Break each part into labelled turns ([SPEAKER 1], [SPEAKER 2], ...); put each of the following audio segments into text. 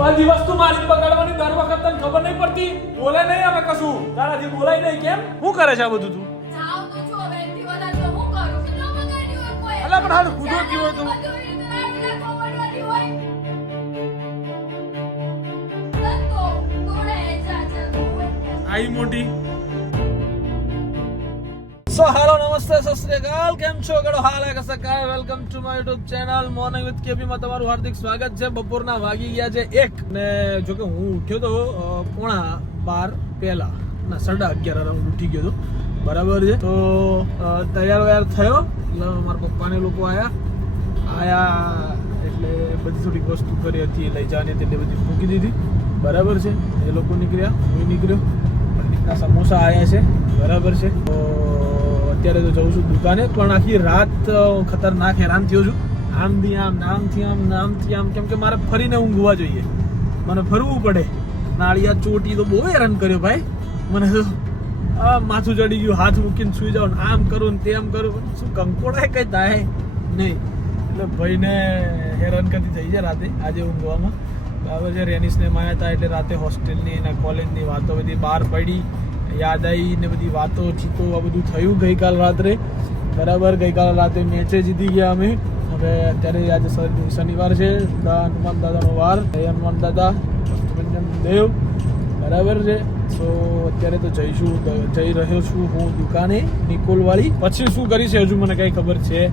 [SPEAKER 1] બધી વસ્તુ મારી પકડવાની દર વખત તને ખબર નહીં પડતી. બોલે નહીં અમે કશું. તારાથી બોલાય નહીં કેમ? શું કરે છે આ બધું તું?
[SPEAKER 2] જાઓ તો છો હવે એનથી વધારે તો હું કરું? કેટલો બગાડ્યું હોય કોઈ?
[SPEAKER 1] અલા, પણ હાલ કૂદો ગયો તું.
[SPEAKER 2] બધું એવી
[SPEAKER 1] સો હેલો નમસ્તે સત શ્રી અકાલ કેમ છો ગડો હાલ હે કસા કાય welcome to my YouTube channel morning with KP માં તમારું હાર્દિક સ્વાગત છે બપોરના વાગી ગયા છે એક ને જો કે હું ઉઠ્યો તો પોણા બાર પહેલા ના સાડા અગિયાર અરાઉન્ડ ઉઠી ગયો તો બરાબર છે તો તૈયાર વૈયાર થયો એટલે મારા પપ્પાને લોકો આયા આયા એટલે બધી થોડીક વસ્તુ કરી હતી લઈ જવાની હતી એટલે બધી મૂકી દીધી બરાબર છે એ લોકો નીકળ્યા હું નીકળ્યો સમોસા આવ્યા છે બરાબર છે તો અત્યારે તો જઉં છું દુકાને, પણ આખી રાત ખતરનાક હેરાન થયો છું. આમથી આમ નામથી આમ નામથી આમ, કેમ કે મારે ફરીને ઊંઘવા જોઈએ. મને ફરવું પડે. નાળિયા ચોટી તો બહુ હેરાન કર્યો ભાઈ. મને તો માથું ચડી ગયું, હાથ મૂકીને સુઈ ને આમ કરું ને તેમ કરું. શું કંકોડાય કઈ થાય નહીં. એટલે ભાઈને હેરાન કરતી થઈ છે રાતે, આજે ઊંઘવામાં. બરાબર છે, રેનિસને માયા હતા એટલે રાતે હોસ્ટેલની અને કોલેજની વાતો બધી બહાર પડી. યાદ આવી ને બધી વાતો, ચીતો, આ બધું થયું ગઈકાલ રાત્રે. બરાબર, ગઈકાલ રાત્રે મેચે જીતી ગયા અમે. હવે અત્યારે આજે શનિવાર છે. હનુમાન દાદાનો વાર. જય હનુમાન દાદા. દેવ. બરાબર છે. સો અત્યારે તો જઈશું જઈ રહ્યો છું હું દુકાને નિકોલ વાળી પછી શું કરીશ હજુ મને કઈ ખબર છે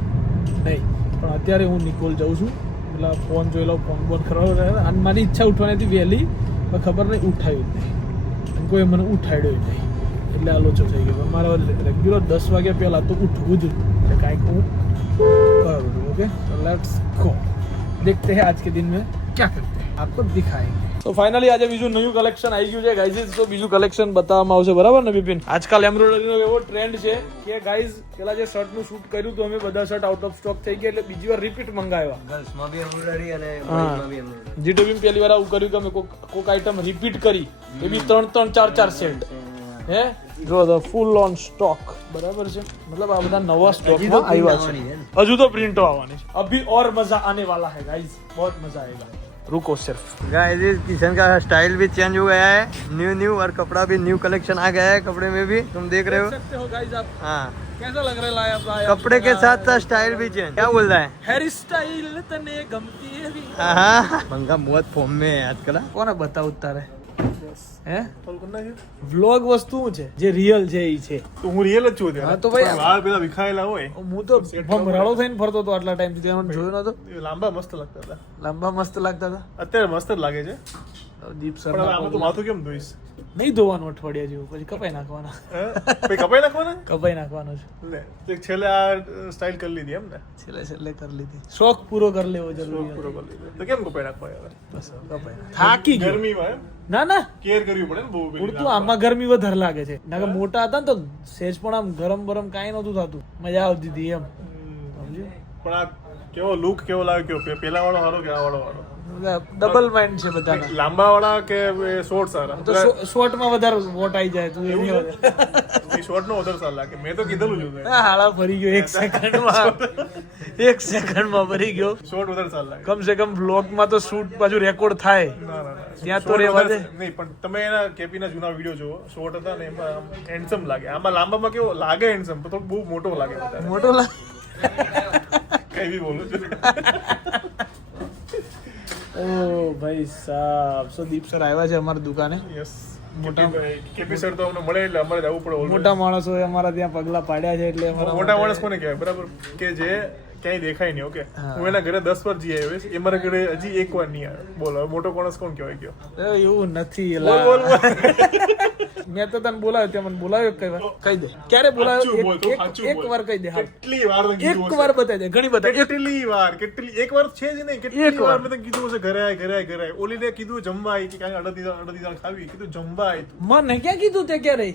[SPEAKER 1] નહીં. પણ અત્યારે હું નિકોલ જઉં છું. પેલા ફોન જોઈ લઉં, ફોન બોન ખરો અને મારી ઈચ્છા ઉઠવાની હતી વહેલી, પણ ખબર નહીં, ઉઠાયું જ નહીં. કોઈ મને ઉઠાડ્યો નહીં. એટલે આ લોચો થઈ ગયો મારે રેગ્યુલર દસ વાગ્યા પહેલા તો ઉઠવું જ એટલે કાંઈક હું કરું ઓકે લેટ્સ ગો देखते हैं आज के दिन में क्या करते हैं आपको दिखाएंगे તો ફાઇનલી આજે બીજું નવું કલેક્શન આવી ગયું છે ગાઈઝ તો બીજું કલેક્શન બતાવવામાં આવશે બરાબર ને બિપિન આજકાલ એમ્બ્રોઇડરીનો એવો ટ્રેન્ડ છે કે ગાઈઝ પેલા જે શર્ટનું શૂટ કર્યું હતું અમે બધા શર્ટ આઉટ ઓફ સ્ટોક થઈ ગયા એટલે બીજી વાર રિપીટ મંગાવ્યા
[SPEAKER 3] ગર્લ્સમાં બી એમ્બ્રોઇડરી અને
[SPEAKER 1] હા.
[SPEAKER 3] બોયઝમાં બી એમ્બ્રોઇડરી
[SPEAKER 1] જીટીવી પહેલી વાર આવું કર્યું કે અમે કોક કોક આઈટમ રિપીટ કરી એ બી ત્રણ ત્રણ ચાર ચાર સેટ હે જો ધ ફૂલ ઓન સ્ટોક બરાબર છે મતલબ આ બધા નવા સ્ટોકમાં આવ્યા છે હજુ તો પ્રિન્ટો આવવાની છે અભી ઓર મજા આને વાલા है गाइस बहुत मजा आएगा रुको सिर्फ
[SPEAKER 3] गाइस इस किचन का स्टाइल भी चेंज हो गया है न्यू न्यू और कपड़ा भी न्यू कलेक्शन आ गया है कपड़े में भी तुम देख रहे हो
[SPEAKER 1] देख सकते हो गाइस आप
[SPEAKER 3] हाँ
[SPEAKER 1] कैसा लग रहा है लाया लाया
[SPEAKER 3] कपड़े के साथ साथ स्टाइल भी चेंज क्या बोल रहा है
[SPEAKER 1] हेयर स्टाइल तने गमती है भी
[SPEAKER 3] हाँ पंखा बहुत फॉर्म में है आजकल हाँ।
[SPEAKER 1] કોને બતાવું તારે હે? વ્લોગ વસ્તુ છે? જે રિયલ છે એ છે.
[SPEAKER 4] તો હું રિયલ જ છું ત્યાં
[SPEAKER 1] તો ભાઈ
[SPEAKER 4] વાળ પેલા વિખાયેલા હોય.
[SPEAKER 1] હું તો ભમરાળો થઈને ફરતો હતો આટલા ટાઈમ સુધી મને જોયો નતો?
[SPEAKER 4] લાંબા મસ્ત લાગતા હતા.
[SPEAKER 1] લાંબા મસ્ત લાગતા હતા?
[SPEAKER 4] અત્યારે મસ્ત જ લાગે છે.
[SPEAKER 1] દીપ સર
[SPEAKER 4] તો માથું કેમ ધોઈશ?
[SPEAKER 1] નહીં ધોવાનું અઠવાડિયા જેવું પછી કપાઈ નાખવાના.
[SPEAKER 4] પછી કપાઈ નાખવાના?
[SPEAKER 1] કપાઈ નાખવાનું છે.
[SPEAKER 4] એક છેલ્લે આ સ્ટાઇલ કરી લીધી એમ ને
[SPEAKER 1] છેલ્લે છેલ્લે કરી લીધી. શોખ પૂરો કરી લેવો જરૂરી
[SPEAKER 4] પૂરો કરી લીધો. તો કેમ કપાઈ નાખવા યાર
[SPEAKER 1] બસ કપાઈ. થાકી
[SPEAKER 4] ગરમીમાં એમ?
[SPEAKER 1] ના ના.
[SPEAKER 4] કેર કરવી પડે ને બહુ પેલી
[SPEAKER 1] આમાં ગરમી વધારે લાગે છે. ના કે મોટા હતા ને તો સેજ પણ આમ ગરમ ગરમ કાંઈ નહોતું થતું. મજા આવતી હતી એમ.
[SPEAKER 4] પણ આ કેવો લુક કેવો લાગે કેવો? પેલા વાળો સારો કે આ વાળો સારો
[SPEAKER 1] ડબલ માઇન્ડ છે બધા
[SPEAKER 4] લાંબા વાળા કે શોર્ટ સારા?
[SPEAKER 1] તો શોર્ટમાં વધારે વોટ આવી જાય તું એની
[SPEAKER 4] શોર્ટ નો વધારે સારા લાગે. મેં તો કીધેલું જ
[SPEAKER 1] હાળા ફરી ગયો એક સેકન્ડમાં. એક સેકન્ડમાં ફરી ગયો.
[SPEAKER 4] શોર્ટ વધારે સારા લાગે.
[SPEAKER 1] કમ સે કમ બ્લોગમાં તો શૂટ પાછું રેકોર્ડ થાય.
[SPEAKER 4] ના ના.
[SPEAKER 1] ત્યાં તો રહેવા દે.
[SPEAKER 4] નહીં પણ તમે એના કેપીના જૂના વીડિયો જુઓ. શોર્ટ હતા ને એમાં હેન્ડસમ લાગે. આમાં લાંબામાં કેવો લાગે હેન્ડસમ પણ થોડું બહુ મોટો લાગે
[SPEAKER 1] મોટો લાગે.
[SPEAKER 4] કઈ બી બોલું છું.
[SPEAKER 1] ઓ ભાઈ સાહેબ સો દીપ સર આવ્યા છે અમારી દુકાને.
[SPEAKER 4] યસ
[SPEAKER 1] મોટા-
[SPEAKER 4] કેપી સર તો અમને મળે એટલે અમારે જવું પડે
[SPEAKER 1] મોટા માણસો અમારા ત્યાં પગલા પાડ્યા છે એટલે અમારા
[SPEAKER 4] મોટા માણસ કોને કહેવાય? બરાબર. કે જે ક્યાંય દેખાય નહીં ઓકે
[SPEAKER 1] હું.
[SPEAKER 4] એના ઘરે દસ વાર જઈ આવ્યો એ મારા ઘરે હજી એક વાર નહીં આવ્યો. બોલો મોટો માણસ કોણ કહેવાય ગયો?
[SPEAKER 1] એવું નથી મેં તો તને બોલાવ્યો ત્યાં મને બોલાવ્યો કઈ વાર. કહી દે. ક્યારે બોલાવ્યો? એક-. વાર કહી દે
[SPEAKER 4] કેટલી વાર
[SPEAKER 1] એક વાર બતાવી દે ઘણી બતાવી
[SPEAKER 4] કેટલી વાર કેટલી એક વાર છે જ નહીં. કેટલી
[SPEAKER 1] વાર.
[SPEAKER 4] વાર મેં કીધું હશે ઘરે આય ઘરે આય ઘરે આય. ઓલીને કીધું જમવા આવી કે કાંઈ અડધી દાળ- ખાવી. કીધું જમવા આવી
[SPEAKER 1] મને ક્યાં કીધું તે ક્યારે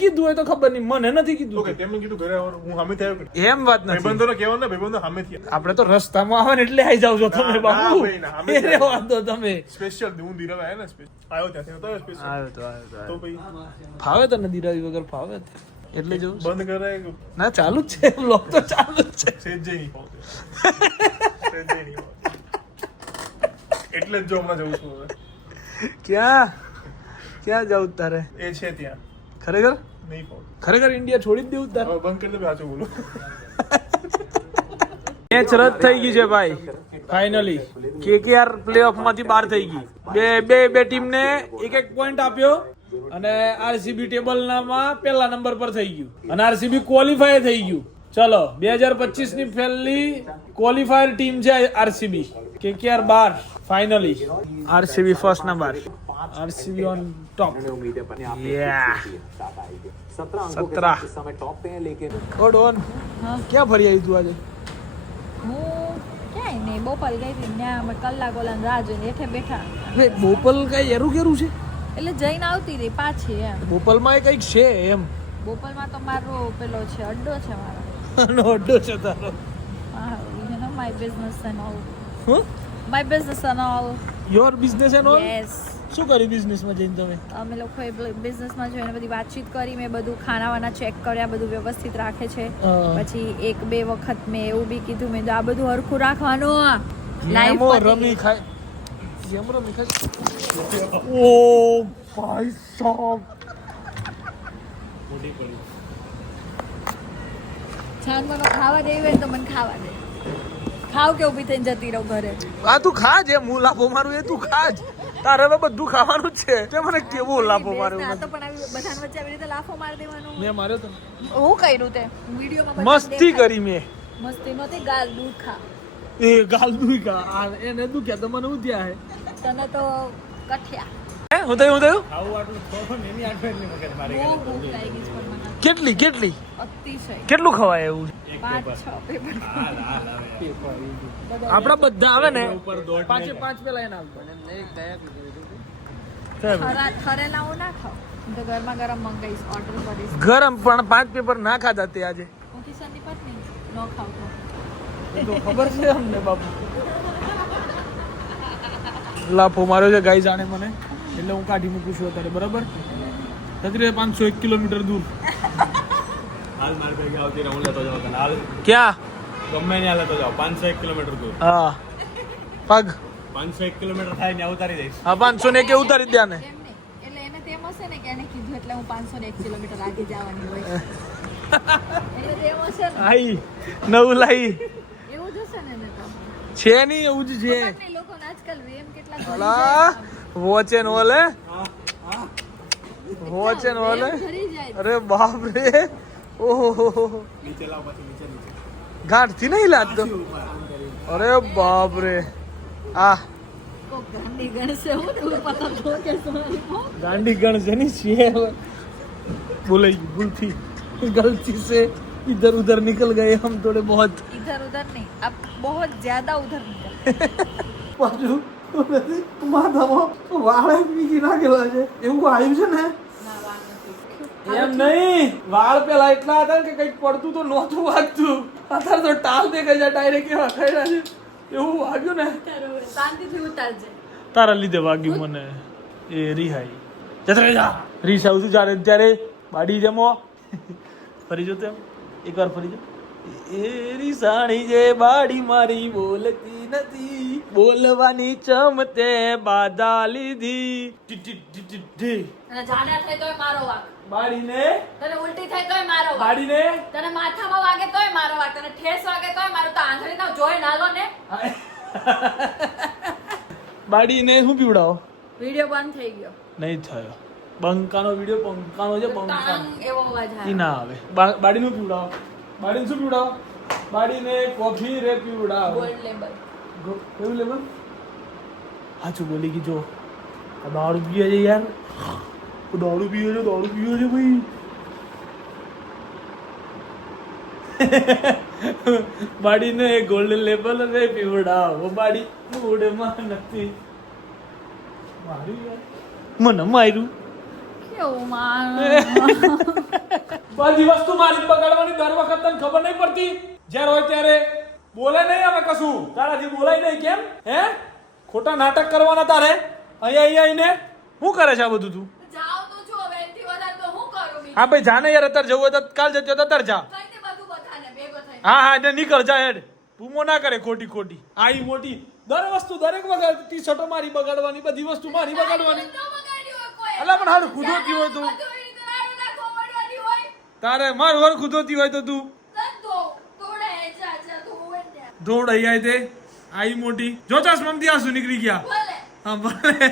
[SPEAKER 4] કીધું
[SPEAKER 1] હોય તો ખબર નહીં. મને નથી
[SPEAKER 4] ઓકે
[SPEAKER 1] કીધું
[SPEAKER 4] તેમને કીધું ઘરે આવવાનું. હું સામેથી આવ્યો
[SPEAKER 1] એમ વાત નથી.
[SPEAKER 4] ભાઈબંધોને કહેવાનું ભાઈબંધો સામેથી આવે.
[SPEAKER 1] આપણે તો રસ્તામાં આવે ને એટલે આવી જાવ છો તમે
[SPEAKER 4] ના
[SPEAKER 1] બાબુ
[SPEAKER 4] ભાઈ, ના, અમે
[SPEAKER 1] એ રહેવા તમે.
[SPEAKER 4] સ્પેશિયલ હું ધીરવ આવ્યો ને આવ્યો ત્યાંથી નતો સ્પેશિયલ
[SPEAKER 1] આવ્યો તો આવ્યો
[SPEAKER 4] તો પછી?
[SPEAKER 1] ફાવે તને દિરાવી વગર? ફાવે એટલે જો.
[SPEAKER 4] બંધ કરાય
[SPEAKER 1] ના ચાલુ જ છે. બ્લોગ તો ચાલુ જ છે.
[SPEAKER 4] સેજ જઈ નહીં સેજ જઈ નહીં એટલે જ જો હમણાં જઉં છું હવે.
[SPEAKER 1] ક્યાં? ક્યાં જાઉં તારે?
[SPEAKER 4] એ છે ત્યાં.
[SPEAKER 1] ખરેખર?
[SPEAKER 4] નહીં
[SPEAKER 1] ખરેખર ઇન્ડિયા છોડી જ દેવું તારે?
[SPEAKER 4] બંધ કરી દે સાચું બોલું.
[SPEAKER 1] મેચ રદ થઈ ગઈ છે ભાઈ. ફાઇનલી કેકેઆર પ્લેઓફમાંથી બહાર થઈ ગઈ. બે બે બે ટીમને એક એક પોઈન્ટ આપ્યો અને આરસીબી ટેબલ નામાં પહેલા નંબર પર થઈ ગયું. અને આરસીબી ક્વોલિફાય થઈ ગયું. ચલો બે હજાર પચીસની પહેલી ક્વોલિફાયર ટીમ છે RCB KKR bar finally RCB first number RCB on top સત્રા good on ક્યાં ફરી આવી તું આજે?
[SPEAKER 2] બોપલ ગઈ હતી ત્યાં કલાક ઓલા રાહ જોઈને હેઠે બેઠા.
[SPEAKER 1] બોપલ કઈ એરું કેરું છે?
[SPEAKER 2] એટલે જઈને આવતી રહી પાછી એમ.
[SPEAKER 1] બોપલમાં એ કંઈક છે એમ.
[SPEAKER 2] બોપલમાં તો મારો પેલો છે અડ્ડો છે મારો.
[SPEAKER 1] અડ્ડો છે તારો.
[SPEAKER 2] હા માય બિઝનેસ એન્ડ ઓલ
[SPEAKER 1] હું?
[SPEAKER 2] My business and all
[SPEAKER 1] your business and all
[SPEAKER 2] yes
[SPEAKER 1] શું કર્યું બિઝનેસમાં જઈને તમે?
[SPEAKER 2] અમે લોકોએ બિઝનેસમાં જોઈને બધી વાતચીત કરી મેં બધું ખાનાવાના ચેક કર્યા બધું વ્યવસ્થિત રાખે છે. પછી એક બે વખત મેં એવું બી કીધું મેં આ બધું હરખું રાખવાનું લાઈફ
[SPEAKER 1] રમી ખાય. જેમ રમી ખાય. ઓ ભાઈ સાહેબ.
[SPEAKER 2] જાન મને ખાવા દેવી હોય તો મને ખાવા દે. ખાવ કે ઊભી થઈને જતી રહું ઘરે?
[SPEAKER 1] આ તું ખા જે હું લાભો મારું એ તું ખા જ. તારે હવે બધું ખાવાનું જ છે. તે મને કેવો લાભો માર્યો
[SPEAKER 2] તો પણ આવી બધાને વચ્ચે આવી રીતે લાફો મારી દેવાનું.
[SPEAKER 1] મેં માર્યો તો
[SPEAKER 2] હું કર્યું તે? વિડીયોમાં
[SPEAKER 1] મસ્તી કરી મેં.
[SPEAKER 2] મસ્તી નહોતી ગાલ દૂધ ખા.
[SPEAKER 1] એ ગાલ દૂધ ખા. આ એને દુખ્યા તો મને ઉધ્યા હે?
[SPEAKER 2] તને તો કઠિયા.
[SPEAKER 1] હે હું થયું હું થયું?
[SPEAKER 2] નેની ભૂખ લાગી મગજ પણ મને
[SPEAKER 1] કેટલી કેટલી? કેટલું ખવાય એવું? આપડા બધા આવે ને. પાંચે પાંચ પેલા એને
[SPEAKER 2] ગરમા
[SPEAKER 1] પણ પાંચ પેપર ના ખાધા તે આજે. ખબર છે અમને બાપુ. લાફો માર્યો છે ગાઈ જાણે મને. એટલે હું કાઢી મૂકું છું અત્યારે બરાબર? છત્રીસ પાંચસો એક કિલોમીટર દૂર.
[SPEAKER 5] હાલ મારી ભેગી આવતી રહે લેતો જાઉં તને. હાલ
[SPEAKER 1] ક્યાં?
[SPEAKER 5] ગમે ત્યાં લેતો જાઉં. પાંચસો એક કિલોમીટર દૂર.
[SPEAKER 1] હા. પગ.
[SPEAKER 5] પાંચસો એક કિલોમીટર થાય ને ઉતારી દઈશ.
[SPEAKER 1] હા પાંચસો ને કે ઉતારી જ ને
[SPEAKER 2] એટલે એને તેમ હશે ને કે એને કીધું એટલે હું પાંચસો ને એક કિલોમીટર આગે જવાની હોય. એટલે તેમ હશે ને.
[SPEAKER 1] આઈ નવું લાઈ.
[SPEAKER 2] એવું જ હશે ને એને તો.
[SPEAKER 1] છે નહીં એવું જ છે.
[SPEAKER 2] લોકોને આજકાલ કેટલા
[SPEAKER 1] અલા. વોચ વોચ
[SPEAKER 2] જાય.
[SPEAKER 1] અરે બાપ રે ઓહો
[SPEAKER 5] નીચે લાવ પછી નીચે નીચે
[SPEAKER 1] ગાંઠ થી નહીં લાગતો અરે બાપ રે આ
[SPEAKER 2] કોક ગાંડી ગણશે હું તું પતા તો કે સોરી હો
[SPEAKER 1] गांडी गण से नहीं चाहिए बोले भूल थी गलती से इधर उधर निकल गए हम थोड़े बहुत
[SPEAKER 2] इधर उधर नहीं अब बहुत ज्यादा उधर निकल
[SPEAKER 1] પાછું માથામાં વાળ વીગી નાખેલા છે એવું આવ્યું છે ને એમ નહીં. વાળ પેલા એટલા હતા કે કંઈક પડતું તો નહોતું વાગતું. અત્યારે તો ટાલ દેખાઈ જાય ડાયરેક્ટ એવા ખાઈ છે. એવું વાગ્યું ને?
[SPEAKER 2] શાંતિથી ઉતારજે.
[SPEAKER 1] તારા લીધે વાગ્યું મને. એ રિહાઈ. જતરે જા. રીસ આવતું જ્યારે ત્યારે બાડી જમો ફરી જો તેમ એકવાર ફરી જો. એ રીસાણી જે બાડી મારી બોલતી નથી. બોલવાની ચમતે બાધા લીધી. ટી ટી ટી ટી ટી. બાડીને
[SPEAKER 2] તને ઉલટી થાય તોય મારો
[SPEAKER 1] બાડીને
[SPEAKER 2] તને માથામાં વાગે તોય મારો વાગ તને ઠેસ વાગે તોય મારો. તો આંધળી ના જોઈ નાલો ને.
[SPEAKER 1] બાડીને શું પીવડાવો?
[SPEAKER 2] વિડિયો બંધ થઈ ગયો.
[SPEAKER 1] નહીં થયો. બંકાનો વીડિયો બંકાનો છે
[SPEAKER 2] તાંગ એવો અવાજ આવે.
[SPEAKER 1] ના આવે. બાડીનું પીવડાવો? બાડીને શું પીવડાવો? બાડીને કોફી રે પીવડાવો.
[SPEAKER 2] ગોલ્ડ લેબલ
[SPEAKER 1] કેવું લેવલ સાચું બોલી ગઈ જો. દારૂ પીએ છે યાર. દારૂ પીવે છે દારૂ પીવે છે ભાઈ બાડીને ગોલ્ડન લેબલ રે પીવડાવો બાડી મૂડમાં નથી મને માર્યું
[SPEAKER 2] કેવું માર
[SPEAKER 1] વસ્તુ મારી બગાડવાની દર વખત તને ખબર નહીં પડતી જ્યારે હોય ત્યારે બોલે નહીં હવે કશું તારાથી બોલાય નહીં કેમ હે ખોટા નાટક કરવાના તારે અહીંયા અહીંયા આવીને શું કરે છે આ બધું તો
[SPEAKER 2] છો હવે એનથી વધારે તો હું
[SPEAKER 1] ભાઈ જાને યાર અત્યારે જવું હોય તો કાલ જજો અત્યારે જા.
[SPEAKER 2] કઈ દે બધું બધાને ભેગો થઈ
[SPEAKER 1] હા હા એટલે નીકળ જા હેડ. બૂમો ના કરે ખોટી ખોટી. આઈ મોટી. દર વસ્તુ દરેક વખત ટી શર્ટો મારી બગાડવાની બધી વસ્તુ મારી બગાડવાની.
[SPEAKER 2] તો બગાડ્યું હોય કોઈ.
[SPEAKER 1] અલા, પણ હારું ખુદોતી હોય તું. તારે માર વર ખુદોતી હોય તો તું.
[SPEAKER 2] ધોડ તોડે, જા, જા, તું હોય ને.
[SPEAKER 1] દોડ આઈ આઈ તે. આઈ મોટી. જો ચાસ મમતી આસુ નીકળી ગયા? હા ભલે.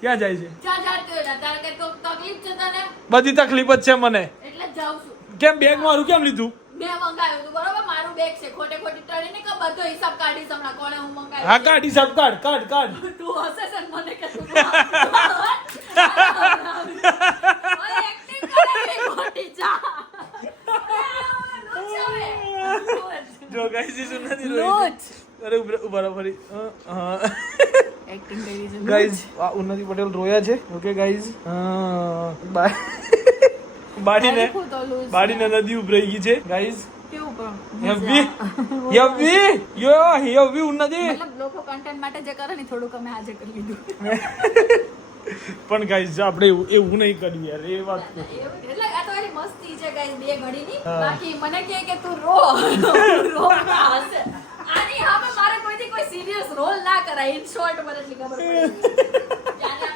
[SPEAKER 1] ક્યાં જાય છે?
[SPEAKER 2] તકલીફ છે તને?
[SPEAKER 1] બધી તકલીફ જ છે મને
[SPEAKER 2] એટલે જાઉં છું.
[SPEAKER 1] કેમ બેગ મારું કેમ લીધું
[SPEAKER 2] મેં મંગાવ્યું હતું, બરોબર? મારું બેગ છે. ખોટે ખોટી ટળી નહીં કે બધો હિસાબ કાઢીશ હમણાં. કોણે હું મંગાવ્યું
[SPEAKER 1] હા કાઢ હિસાબ કાઢ કાઢ કાઢ
[SPEAKER 2] તું મને કે તું. જા.
[SPEAKER 1] ગાઈસ નથી
[SPEAKER 2] લૂંટ.
[SPEAKER 1] અરે ઉભરે ઊભા ફરી હા
[SPEAKER 2] Acting કરી છે.
[SPEAKER 1] ગાઈઝ ઉન્નતિ પટેલ રોયા છે ઓકે ગાઈઝ બાડીને. બાડીને નદી ઉભરાઈ ગઈ છે ગાઈઝ
[SPEAKER 2] પણ
[SPEAKER 1] હેવી હેવી યો હેવી ઉન્નતિ
[SPEAKER 2] મતલબ લોકો કન્ટેન્ટ માટે જે કરે ને થોડુંક અમે આજે કરી લીધું
[SPEAKER 1] પણ ગાઈઝ આપણે એવું એવું નહીં કર્યું યાર એ વાત
[SPEAKER 2] એટલે આ તો મસ્તી છે guys, બે ઘડીની. બાકી મને કે તું રો. આની હામે મારે કોઈથી કોઈ સિરિયસ રોલ ના કરાય. ઇન શોર્ટ મને એટલી ખબર પડી. ત્યારે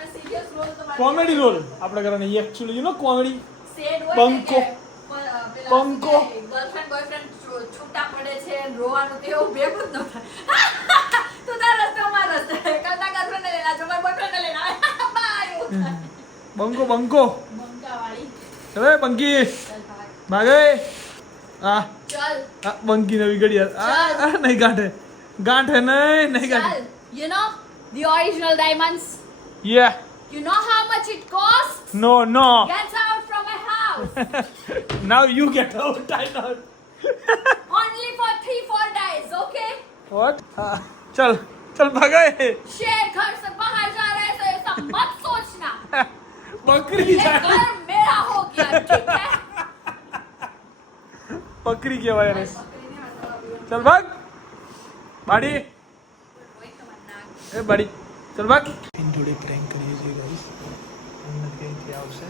[SPEAKER 2] તો
[SPEAKER 1] કોમેડી રોલ આપણે કરવાની actually you know comedy
[SPEAKER 2] sad હોય
[SPEAKER 1] બંકો. બંકો.
[SPEAKER 2] ગર્લફ્રેન્ડ છૂ- છૂટા પડે છે રોવાનું તો એવું ભેગું જ ન થાય. તું તારા રસ્તે, હું મારા રસ્તે. કાલ ગર્લફ્રેન્ડ girlfriend ને લઈને આવજો, મારા બોયફ્રેન્ડ ને લઈને આવે. Bye.
[SPEAKER 1] બંકો બંકા
[SPEAKER 2] વાળી
[SPEAKER 1] હવે બંકી
[SPEAKER 2] ચાલ ભાગ.
[SPEAKER 1] ભાગે આ
[SPEAKER 2] ચાલ
[SPEAKER 1] આ બંકી નવી ઘડિયાળ આ આ નહીં ગાંઠે ગાંઠે નહીં નહીં ગાંઠે
[SPEAKER 2] Chal, you know the original diamonds.
[SPEAKER 1] Yeah
[SPEAKER 2] You know how much it costs?
[SPEAKER 1] No no
[SPEAKER 2] Get out from my house.
[SPEAKER 1] Now you get out I not
[SPEAKER 2] Only for three four days, okay?
[SPEAKER 1] What हाँ, चल चल भगाए
[SPEAKER 2] शेर घर से बाहर जा रहे हैं तो ऐसा मत सोचना.
[SPEAKER 1] बकरी
[SPEAKER 2] ये
[SPEAKER 1] जा
[SPEAKER 2] घर मेरा हो गया, ठीक है?
[SPEAKER 1] પકડી કહેવાય એને ચલ ભાગ બાડી એ બાડી ચલ ભાગ એની જોડે પ્રેન્ક કરીએ છીએ ગાઈસ અમને ક્યાંથી આવશે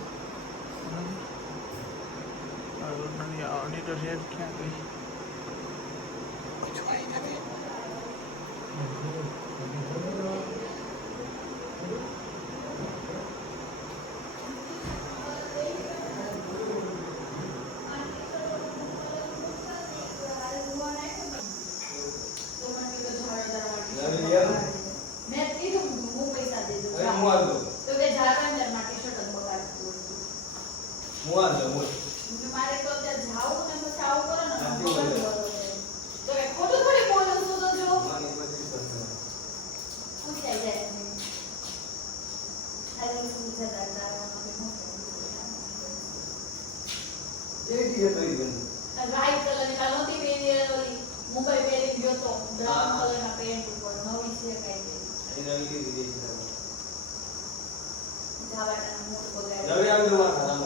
[SPEAKER 1] આવડી આવડી તો છે ક્યાં ગઈ
[SPEAKER 2] Thank you. બગાડ્યું.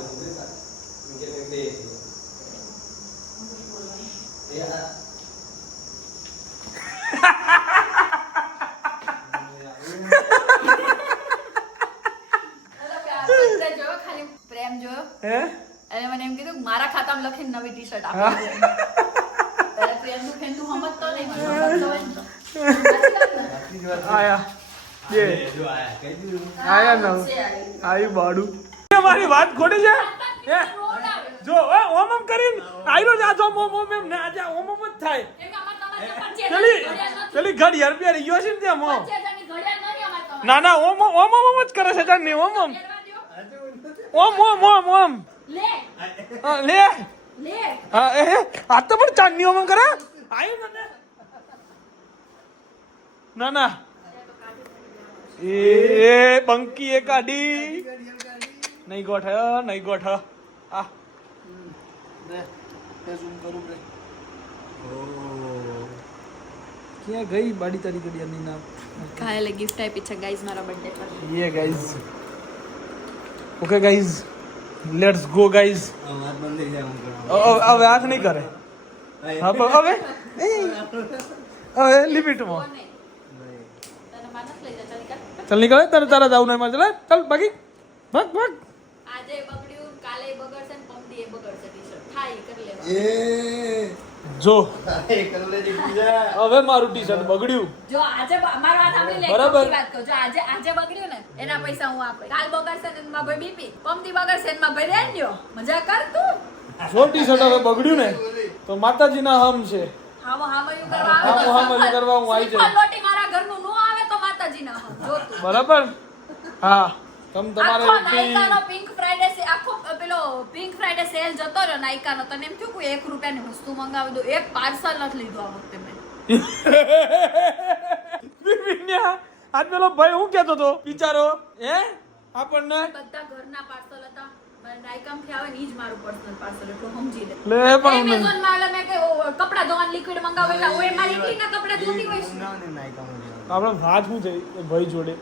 [SPEAKER 2] મતલબ કે આ પત્ર જોયો ખાલી પ્રેમ જોયો
[SPEAKER 1] હે
[SPEAKER 2] અને મને એમ કીધું કે મારા ખાતામાં લખીને નવી ટી-શર્ટ આપી દે. પહેલા પ્રેમનું ફેંદું સમજતો નહીં, મને સમજતો હોય ને તો. સાચી વાત ને?
[SPEAKER 1] આયા બે આયા નવ
[SPEAKER 2] છે આ.
[SPEAKER 1] આવી બાડું મારી વાત ખોટી છે હે
[SPEAKER 2] રોડ આવે.
[SPEAKER 1] જો એ ઓમ ઓમ કરીને આયરો જ આજો મો મો એમ ને આજે ઓમ ઓમ જ થાય.
[SPEAKER 2] ચલી ચલી
[SPEAKER 1] ઘડી યાર પહેરી ગયો છે ને ત્યાં મોં. ના ના ઓમ ઓમ ઓમ ઓમ જ કરે છે જાણની ઓમ ઓમ.
[SPEAKER 2] પહેરવા
[SPEAKER 1] ઓમ ઓમ ઓમ ઓમ.
[SPEAKER 2] લે.
[SPEAKER 1] હા, લે.
[SPEAKER 2] લે.
[SPEAKER 1] હા એ આ તો પણ ચાંદની ઓમ ઓમ કરે? આયો મને ના. ના એ બંકી એ કાઢી. નહીં ગોઠ નહીં ગોઠ. આ. રે એ ઝૂમ કરું રે ક્યાં ગઈ બાડી તારી ગડિયાની નામ
[SPEAKER 2] કાલે ગિફ્ટ આપી છે ગાઈઝ મારા બર્થડે પર.
[SPEAKER 1] યે guys okay guys let's go guys વાત બંધ થઈ હવે આખ નહીં કરે. હા પણ હવે? હવે લિમિટમાં
[SPEAKER 2] ચાલ નીકળે
[SPEAKER 1] તને તારા જાવ નહીં મારે ચાલ બાકી ભાગ ભાગ.
[SPEAKER 2] આજે બગડ્યું કાલે બગડશે ને પમદી એ બગડશે.
[SPEAKER 1] જો
[SPEAKER 3] એ. બીજા
[SPEAKER 1] હવે મારું ટી શર્ટ બગડ્યું.
[SPEAKER 2] જો આજે મારો આ સાંભળી લે
[SPEAKER 1] બરાબર.
[SPEAKER 2] વાત કહું. જો આજે આજે બગડ્યું ને એના પૈસા હું આપે. કાલ બગડશે ને એમાં ભાઈ બીપી પમતી બગડશે ને માં ભાઈ રેન્યો મજા કર તું.
[SPEAKER 1] જો ટી શર્ટ હવે બગડ્યું ને તો માતાજીના હમ છે.
[SPEAKER 2] હામો હામયું કરવા આવે
[SPEAKER 1] હામો હામયું કરવા હું આવી જાઉં.
[SPEAKER 2] લોટી મારા ઘરનું નો આવે તો માતાજીના હમ. જો તું.
[SPEAKER 1] બરાબર? હા. તમ તમારે
[SPEAKER 2] આખો નાયકાનો પિંક ફ્રાઈડે સે આખો પેલો પિંક ફ્રાઈડે સેલ જતો રહ્યો નાયકાનો. તને એમ થયું કે એક રૂપિયાની વસ્તુ મંગાવી દો એક પાર્સલ નથી લીધું આ વખતે મેં.
[SPEAKER 1] વિન્યા, આજ પેલો ભાઈ હું કેતો તો બિચારો હે? આપણને?
[SPEAKER 2] બધા ઘરના પાર્સલ હતા. કપડા ધોવાની આવે ને જ મારું પર્સનલ પાર્સલ એટલું સમજી લે.
[SPEAKER 1] લે પણ અમે-
[SPEAKER 2] Amazon માં કે ઓ, કપડાં લિક્વિડ મંગાવેલા હોય લીકડીના કપડાં ધોતી
[SPEAKER 1] આપણે વાત શું થઈ એ ભાઈ જોડે.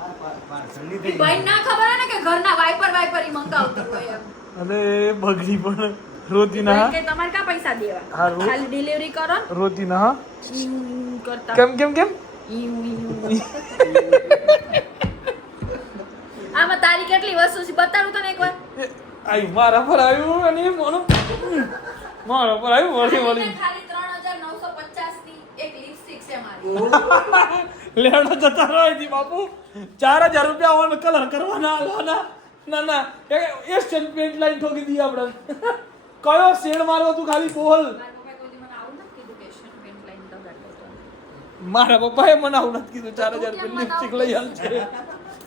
[SPEAKER 2] ભાઈ ના ખબર હોય ને કે ઘરના વાઇપર વાઇપર ઈ મંગાવતો હોય
[SPEAKER 1] અને બગડી પણ રોતી ના
[SPEAKER 2] કે તમારે કા પૈસા દેવા? ખાલી ડિલિવરી કરો
[SPEAKER 1] રોતી ના
[SPEAKER 2] કરતા.
[SPEAKER 1] કેમ કેમ કેમ.
[SPEAKER 2] આમાં તારી કેટલી વસ્તુ છે? બતાડું તને એકવાર.
[SPEAKER 1] આઈ મારા પર આવ્યું અને મોનો મારા પર આવ્યું વળી વળી.
[SPEAKER 2] ખાલી 3950 ની એક લિપસ્ટિક છે મારી.
[SPEAKER 1] લેવડો જતા રહ્યો બાપુ. ચાર હજાર રૂપિયા ઓન કલર કરવાના આલવાના ના ના. એ સ્ટેન્ડ લાઈન ઠોકી દી આપણે. કયો શેડ મારવો તું ખાલી બોલ.
[SPEAKER 2] મારા પપ્પાએ મને આવું નથી કીધું.
[SPEAKER 1] ચાર હજાર રૂપિયા લિપસ્ટિક લઈ હાલ છે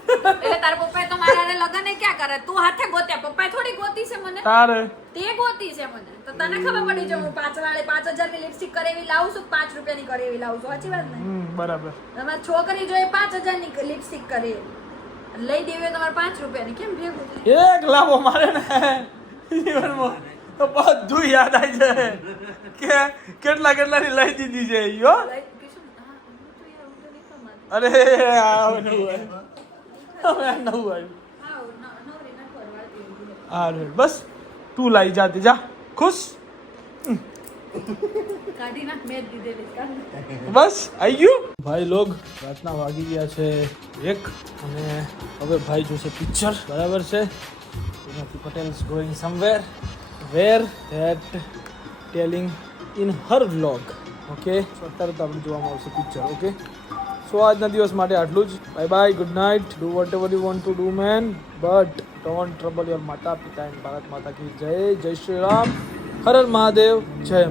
[SPEAKER 2] એટલે તાર પપ્પાએ તો મારા લગન એ ક્યાં કરે તું હાથે ગોત્યા. પપ્પાએ થોડી ગોતી છે મને.
[SPEAKER 1] તારે?
[SPEAKER 2] તે ગોતી છે મને. તો તને ખબર પડી જો હું પાંચ વાળે પાંચ હજારની લિપસ્ટિક કરેવી લાવું છું પાંચ રૂપિયાની કરેવી લાવું છું? સાચી વાત ને?
[SPEAKER 1] બરાબર.
[SPEAKER 2] તમારી છોકરી જો એ પાંચ હજારની લિપસ્ટિક કરે લઈ દેવી તમારે પાંચ રૂપિયાની. કેમ ભેગું
[SPEAKER 1] એક લાવો મારે ને. જીવનમાં તો બધું યાદ આવી જાય. કે કેટલા કેટલાની લઈ દીધી છે યો
[SPEAKER 2] ને.
[SPEAKER 1] અરે હવે આ નવું આવ્યું.
[SPEAKER 2] હા,
[SPEAKER 1] બસ તું લાઈ જાતી જા. ખુશ. બસ આવી ગયું? ભાઈ લોગ રાતના વાગી ગયા છે એક અને હવે ભાઈ જોશે પિક્ચર બરાબર છે? Shrimati Patel is going somewhere where that telling in her vlog okay અત્યારે તો આપણે જોવામાં આવશે પિક્ચર ઓકે સો આજના દિવસ માટે આટલું જ. Bye bye good night do whatever you want to do man but don't trouble your માતા પિતા એન્ડ ભારત માતા કી. જય જય શ્રી રામ. હર મહાદેવ. જય